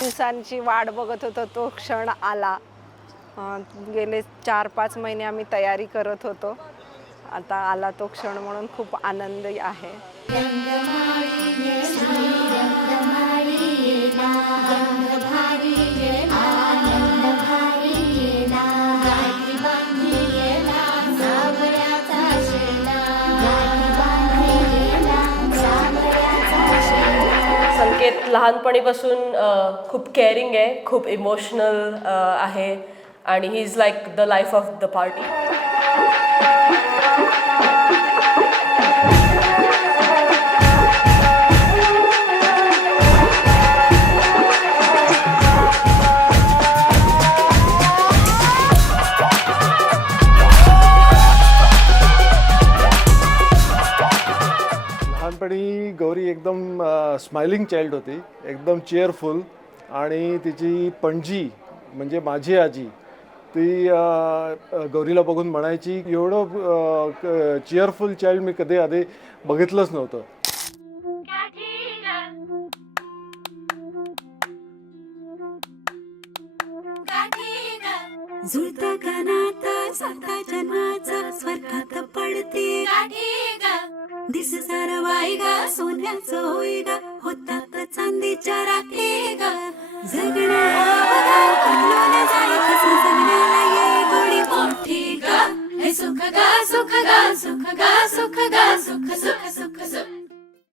दिवसांची वाट बघत होतो, तो क्षण आला. गेले 4-5 महिने आम्ही तयारी करत होतो. आता आला तो क्षण म्हणून खूप आनंदी आहे. संकेत लहानपणीपासून खूप केअरिंग आहे, खूप इमोशनल आहे आणि he is like the life of the party. लहानपणी गौरी एकदम स्माइलिंग चाइल्ड होती, एकदम चेअरफुल. आणि तिची पणजी म्हणजे माझी आजी ती गौरीला बघून म्हणायची, एवढं चेअरफुल चाइल्ड मी कधी आधी बघितलंच नव्हतं. जुळता कानात साता जन्माचा स्वर्गात पडते दिस सारं वाई गा सोन्याचं होई गा होतात चांदीच्या रात्री गा जगण्याला ये गोडी मोठी गा हे सुख गा सुख गा सुख गा सुख गा सुख सुख सुख